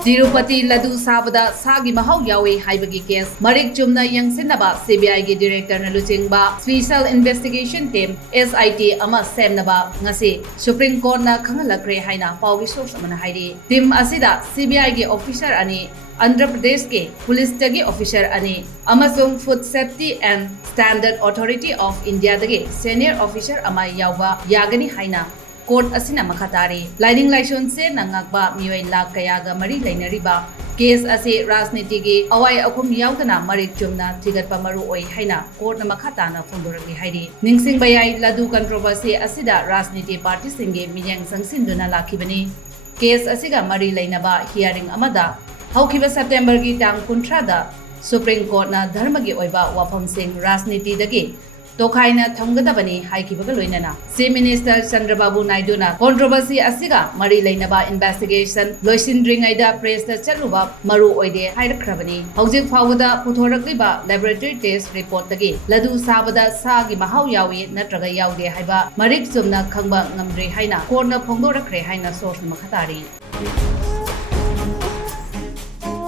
Tirupati Laddu Sabada Sagi Mahau Yawi Haibagi case Marik Chumna Yang Sinaba CBI Gi Director na Luchingba Special Investigation Team SIT ama Shemnaba ngasi Supreme Court na Khanghanlakkhre haina Paugi source amana hairi team asida CBI Gi officer ani Andhra Pradesh ke Police Tagi officer ani amasung Food Safety and Standard Authority of India dagi senior officer ama yawba yagani haina Court asina makhatari lining license se nangakba mioi lak kayaga mari lainariba case ase rajniti gi awai akum yaudana marik chumna thigatpa maru oi haina court na makhatana phondoragi hairi ningsing bayai Laddu controversy asida rajniti party singe minyang sangsinduna lakhibani case asiga mari lainaba hearing amada haukiba September gi tang 13 da Supreme Court na dharma gi oiba wafam sing rajniti dagi Tokhaina Thamgadabani Haikibaga Loinana. Chief Minister Chandrababu Naidu na controversy asiga Mari Lainaba investigation Loisindringaida press the Chaluba Maru Oide Haidakrabani. Housing Fawada Puthoragriba laboratory test report tagi Laddu Sabada Sagi Mahau Yawi Natraga Yaude Haiba Marik Sumna Khangba Ngamdre Haina Korna Phongdorakre Haina source Makhatari.